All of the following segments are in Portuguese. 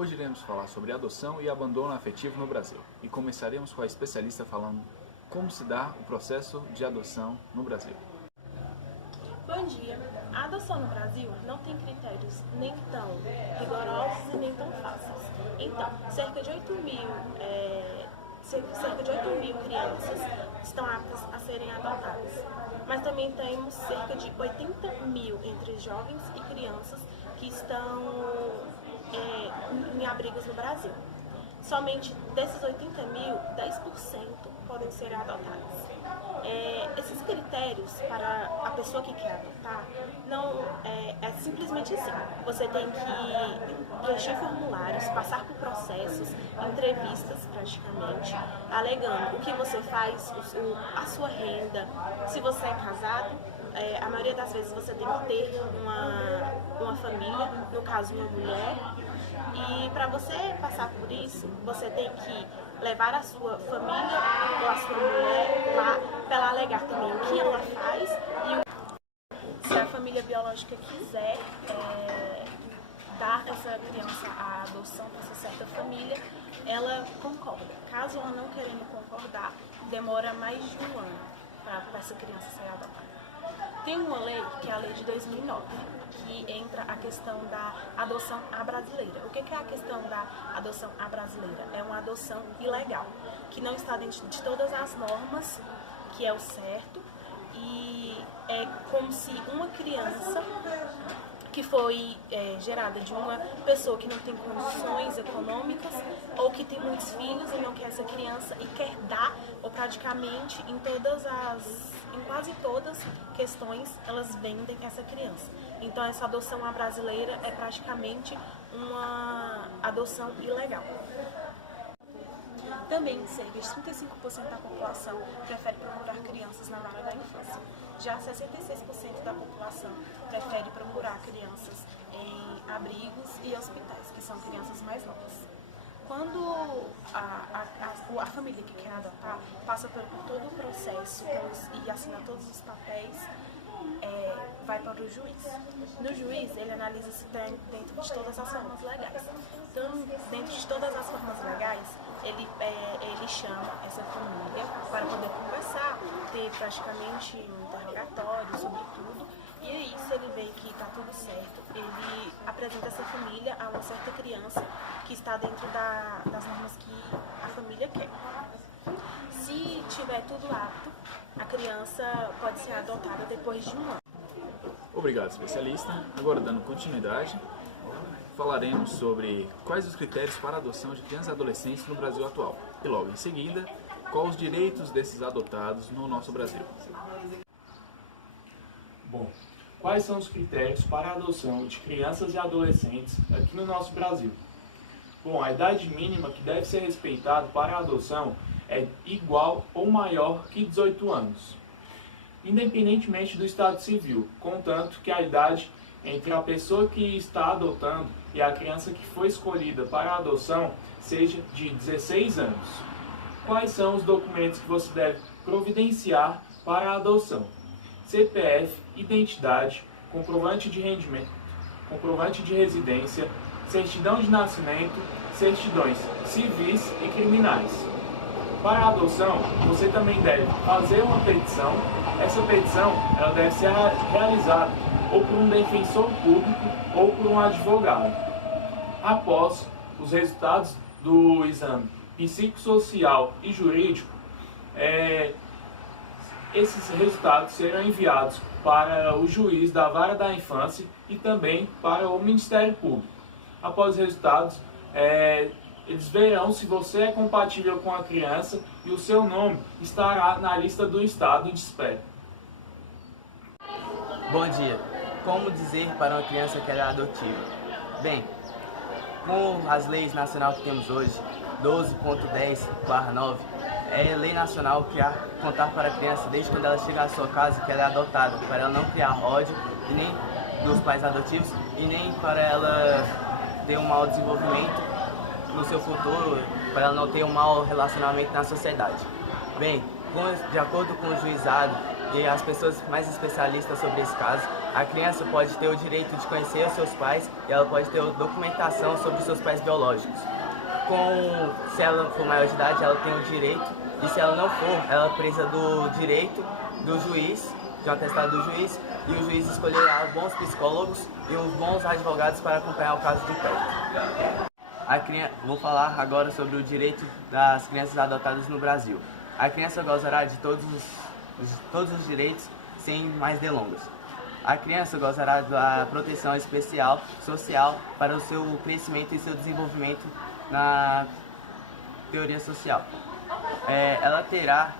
Hoje iremos falar sobre adoção e abandono afetivo no Brasil e começaremos com a especialista falando como se dá o processo de adoção no Brasil. Bom dia! A adoção no Brasil não tem critérios nem tão rigorosos e nem tão fáceis. Então, cerca de 8 mil crianças estão aptas a serem adotadas. Mas também temos cerca de 80 mil entre jovens e crianças que estão em abrigos no Brasil. Somente desses 80 mil, 10% podem ser adotados. Esses critérios para a pessoa que quer adotar não é simplesmente assim. Você tem que preencher formulários, passar por processos, entrevistas praticamente, alegando o que você faz, a sua renda, se você é casado. A maioria das vezes você tem que ter uma família, no caso uma mulher, e para você passar por isso, você tem que levar a sua família ou a sua mulher lá para ela alegar também o que ela faz e se a família biológica quiser dar essa criança à adoção para essa certa família, ela concorda. Caso ela não querendo concordar, demora mais de um ano para essa criança ser adotada. Tem uma lei, que é a lei de 2009, que entra a questão da adoção à brasileira. O que é a questão da adoção à brasileira? É uma adoção ilegal, que não está dentro de todas as normas, que é o certo, e é como se uma criança que foi gerada de uma pessoa que não tem condições econômicas ou que tem muitos filhos e não quer essa criança e quer dar, ou praticamente em quase todas questões elas vendem essa criança. Então essa adoção à brasileira é praticamente uma adoção ilegal. Também, cerca de 35% da população prefere procurar crianças na vara da infância. Já 66% da população prefere procurar crianças em abrigos e hospitais, que são crianças mais novas. Quando a família que quer adotar passa por todo o processo e assina todos os papéis, vai para o juiz. No juiz, ele analisa se está dentro de todas as formas legais. Então, dentro de todas as formas legais, ele chama essa família para poder conversar, ter praticamente um interrogatório sobre tudo. E aí, se ele vê que está tudo certo, ele apresenta essa família a uma certa criança que está dentro das normas que a família quer. Se tiver tudo apto, a criança pode ser adotada depois de um ano. Obrigado, especialista. Agora, dando continuidade, falaremos sobre quais os critérios para a adoção de crianças e adolescentes no Brasil atual. E logo em seguida, quais os direitos desses adotados no nosso Brasil. Bom, quais são os critérios para a adoção de crianças e adolescentes aqui no nosso Brasil? Bom, a idade mínima que deve ser respeitada para a adoção é igual ou maior que 18 anos, independentemente do estado civil, contanto que a idade entre a pessoa que está adotando e a criança que foi escolhida para a adoção seja de 16 anos. Quais são os documentos que você deve providenciar para a adoção? CPF, identidade, comprovante de rendimento, comprovante de residência, certidão de nascimento, certidões civis e criminais. Para a adoção, você também deve fazer uma petição. Essa petição ela deve ser realizada ou por um defensor público ou por um advogado. Após os resultados do exame psicossocial e jurídico, esses resultados serão enviados para o juiz da vara da infância e também para o Ministério Público. Após os resultados, eles verão se você é compatível com a criança e o seu nome estará na lista do estado de espera. Bom dia. Como dizer para uma criança que ela é adotiva? Bem, com as leis nacionais que temos hoje, 12.10/9, é lei nacional contar para a criança desde quando ela chega à sua casa que ela é adotada, para ela não criar ódio e nem dos pais adotivos e nem para ela ter um mau desenvolvimento no seu futuro, para ela não ter um mau relacionamento na sociedade. Bem, de acordo com o juizado e as pessoas mais especialistas sobre esse caso, A criança pode ter o direito de conhecer os seus pais e ela pode ter documentação sobre os seus pais biológicos. Se ela for maior de idade, ela tem o direito, e se ela não for, ela precisa do direito do juiz, de um atestado do juiz, e o juiz escolherá bons psicólogos e os bons advogados para acompanhar o caso de perto. Vou falar agora sobre o direito das crianças adotadas no Brasil. A criança gozará de todos os direitos sem mais delongas. A criança gozará da proteção especial social para o seu crescimento e seu desenvolvimento na teoria social. Ela terá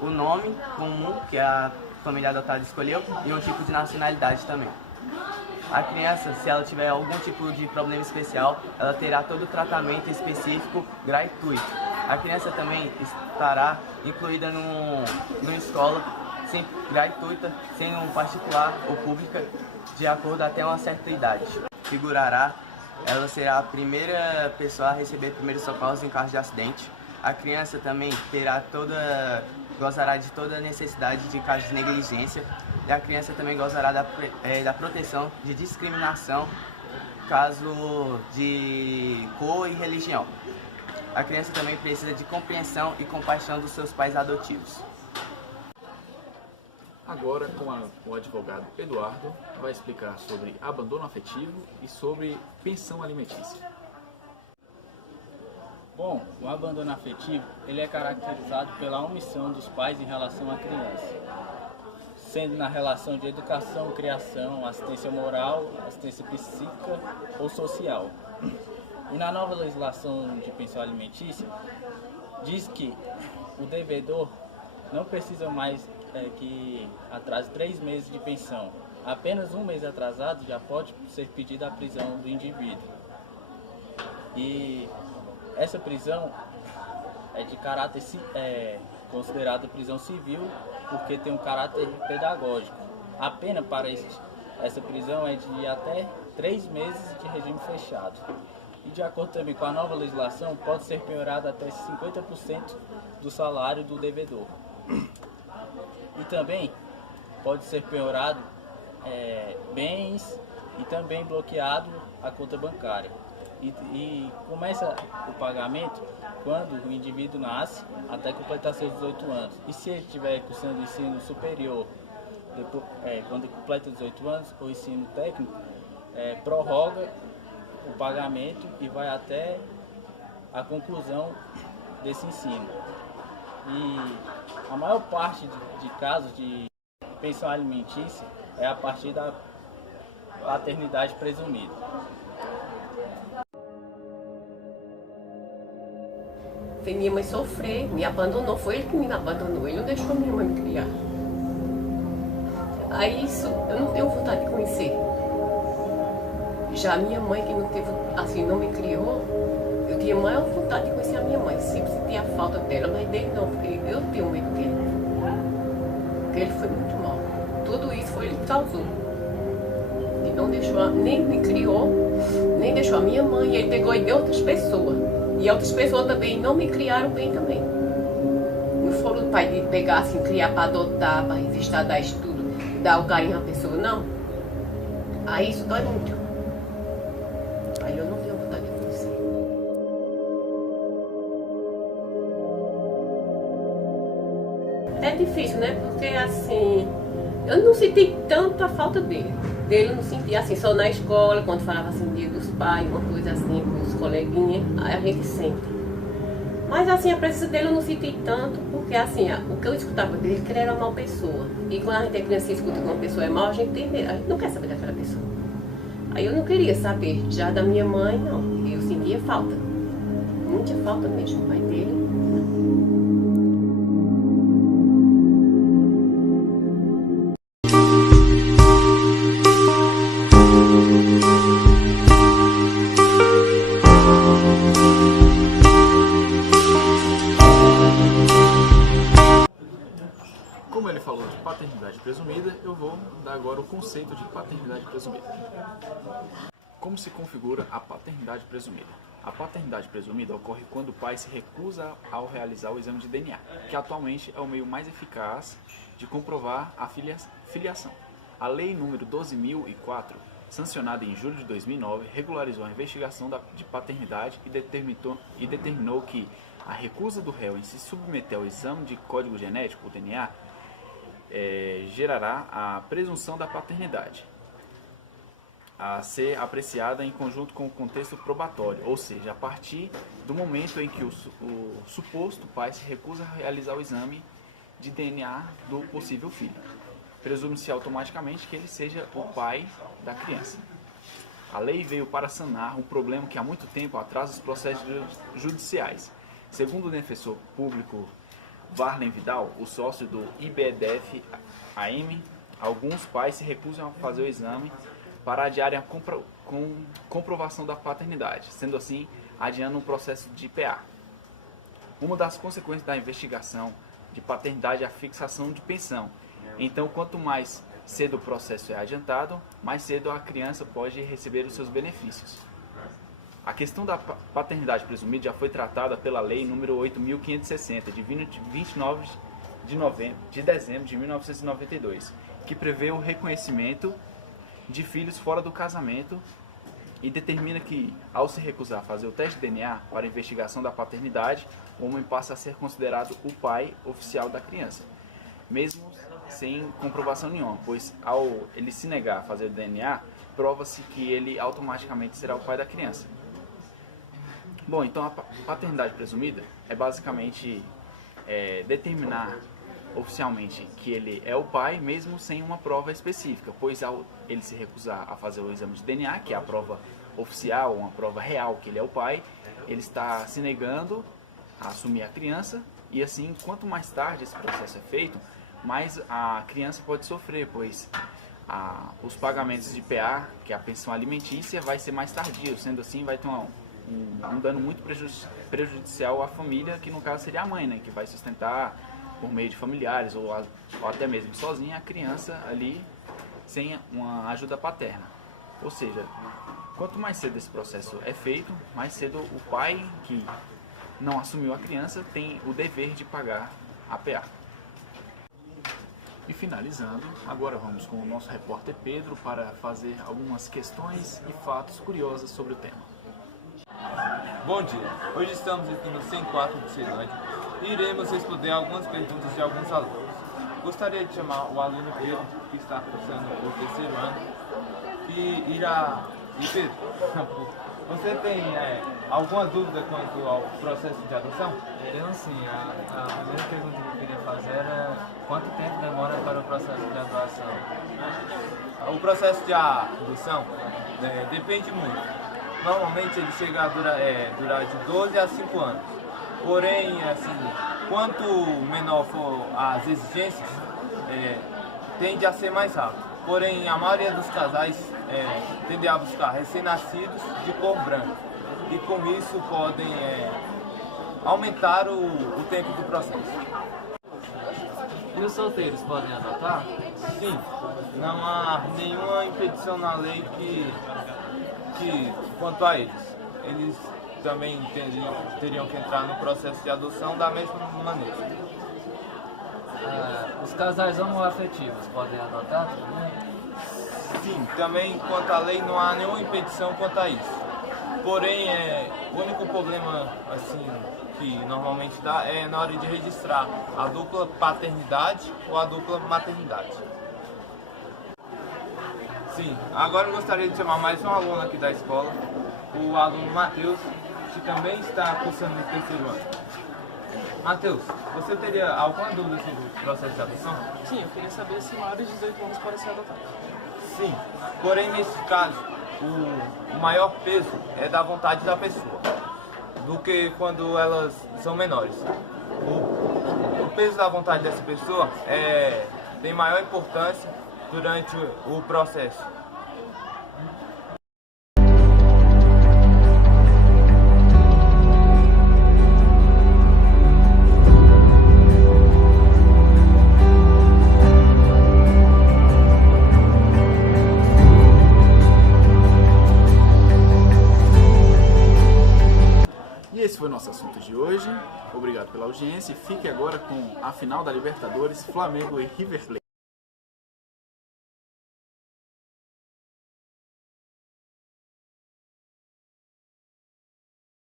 o nome comum que a família adotada escolheu e um tipo de nacionalidade também. A criança, se ela tiver algum tipo de problema especial, ela terá todo o tratamento específico gratuito. A criança também estará incluída numa escola gratuita, sem um particular ou pública, de acordo até uma certa idade. Ela será a primeira pessoa a receber primeiros socorros em caso de acidente. A criança também gozará de toda a necessidade de caso de negligência. E a criança também gozará da proteção de discriminação, caso de cor e religião. A criança também precisa de compreensão e compaixão dos seus pais adotivos. Agora, com o advogado Eduardo, vai explicar sobre abandono afetivo e sobre pensão alimentícia. Bom, o abandono afetivo ele é caracterizado pela omissão dos pais em relação à criança, sendo na relação de educação, criação, assistência moral, assistência psíquica ou social. E na nova legislação de pensão alimentícia, diz que o devedor não precisa mais que atrase 3 meses de pensão. Apenas 1 mês atrasado já pode ser pedida a prisão do indivíduo. E essa prisão é de caráter considerada prisão civil, porque tem um caráter pedagógico. A pena para essa prisão é de até 3 meses de regime fechado. E de acordo também com a nova legislação, pode ser penhorado até 50% do salário do devedor. E também pode ser penhorado bens e também bloqueado a conta bancária. E começa o pagamento quando o indivíduo nasce até completar seus 18 anos. E se ele estiver cursando ensino superior, quando completa 18 anos, ou ensino técnico, prorroga o pagamento e vai até a conclusão desse ensino. E a maior parte de casos de pensão alimentícia é a partir da paternidade presumida. Fez minha mãe sofrer, me abandonou, foi ele que me abandonou, ele não deixou minha mãe me criar. Aí isso eu não tenho vontade de conhecer. Já a minha mãe, que não teve, assim, não me criou, eu tinha maior vontade de conhecer a minha mãe, sempre sentia a falta dela, mas dele não, porque eu tenho medo dele. Porque ele foi muito mal. Tudo isso foi ele que causou. E não deixou, nem me criou, nem deixou a minha mãe, ele pegou e deu outras pessoas. E outras pessoas também não me criaram bem também. Não foram o pai de pegar assim, criar para adotar, para resistir, dar estudo, dar o carinho à pessoa, não. Aí isso dói muito. Aí eu não tenho vontade de conhecer. É difícil, né? Porque assim, eu não senti tanto a falta dele. Dele eu não sentia assim, só na escola, quando falava assim, dia dos pais, uma coisa assim, com os coleguinhas, aí a gente sente. Mas assim, a presença dele eu não senti tanto, porque assim, o que eu escutava dele é que ele era uma mal pessoa. E quando a gente é criança e escuta que uma pessoa é mal, a gente tem medo, a gente não quer saber daquela pessoa. Aí eu não queria saber, já da minha mãe, não. Eu sentia falta. Muita falta mesmo, mas dele, não. Como ele falou de paternidade presumida, eu vou dar agora o conceito de paternidade presumida. Como se configura a paternidade presumida? A paternidade presumida ocorre quando o pai se recusa ao realizar o exame de DNA, que atualmente é o meio mais eficaz de comprovar a filiação. A Lei nº 12.004, sancionada em julho de 2009, regularizou a investigação de paternidade e determinou que a recusa do réu em se submeter ao exame de código genético, o DNA, gerará a presunção da paternidade, a ser apreciada em conjunto com o contexto probatório, ou seja, a partir do momento em que o suposto pai se recusa a realizar o exame de DNA do possível filho. Presume-se automaticamente que ele seja o pai da criança. A lei veio para sanar um problema que há muito tempo atrasa os processos judiciais. Segundo o defensor público Varlen Vidal, o sócio do IBDF-AM, alguns pais se recusam a fazer o exame para adiar a comprovação da paternidade, sendo assim, adiando um processo de PA. Uma das consequências da investigação de paternidade é a fixação de pensão. Então, quanto mais cedo o processo é adiantado, mais cedo a criança pode receber os seus benefícios. A questão da paternidade presumida já foi tratada pela Lei nº 8.560, de 29 de dezembro de 1992, que prevê o reconhecimento de filhos fora do casamento e determina que, ao se recusar a fazer o teste de DNA para a investigação da paternidade, o homem passa a ser considerado o pai oficial da criança, mesmo sem comprovação nenhuma, pois ao ele se negar a fazer o DNA, prova-se que ele automaticamente será o pai da criança. Bom, então a paternidade presumida é basicamente determinar oficialmente que ele é o pai, mesmo sem uma prova específica, pois ao ele se recusar a fazer o exame de DNA, que é a prova oficial, uma prova real que ele é o pai, ele está se negando a assumir a criança, e assim, quanto mais tarde esse processo é feito, mais a criança pode sofrer, pois os pagamentos de PA, que é a pensão alimentícia, vai ser mais tardio, sendo assim vai ter um dano muito prejudicial à família, que no caso seria a mãe, né, que vai sustentar por meio de familiares ou até mesmo sozinha a criança ali sem uma ajuda paterna. Ou seja, quanto mais cedo esse processo é feito, mais cedo o pai que não assumiu a criança tem o dever de pagar a PA. E finalizando, agora vamos com o nosso repórter Pedro para fazer algumas questões e fatos curiosos sobre o tema. Bom dia, hoje estamos aqui no 104 de Ceilândia e iremos responder algumas perguntas de alguns alunos. Gostaria de chamar o aluno Pedro, que está cursando o terceiro ano, e irá... E Pedro, você tem alguma dúvida quanto ao processo de adoção? Eu sim, a primeira pergunta que eu queria fazer era quanto tempo demora para o processo de adoção? O processo de adoção depende muito. Normalmente ele chega a durar de 12 a 5 anos. Porém, assim, quanto menor for as exigências, tende a ser mais rápido. Porém, a maioria dos casais tende a buscar recém-nascidos de cor branca. E com isso podem aumentar o tempo do processo. E os solteiros podem adotar? Sim, não há nenhuma impedição na lei que quanto a eles. Eles também teriam que entrar no processo de adoção da mesma maneira. Os casais homoafetivos podem adotar também? Sim, também quanto à lei não há nenhuma impedição quanto a isso. Porém, o único problema assim, que normalmente dá é na hora de registrar a dupla paternidade ou a dupla maternidade. Sim, agora eu gostaria de chamar mais um aluno aqui da escola, o aluno Matheus, que também está cursando o terceiro ano. Matheus, você teria alguma dúvida sobre o processo de adoção? Sim, eu queria saber se maiores de 18 anos podem ser adotados. Sim, porém nesse caso, o maior peso é da vontade da pessoa, do que quando elas são menores. O peso da vontade dessa pessoa tem maior importância durante o processo. E esse foi o nosso assunto de hoje. Obrigado pela audiência e fique agora com a final da Libertadores, Flamengo e River Plate.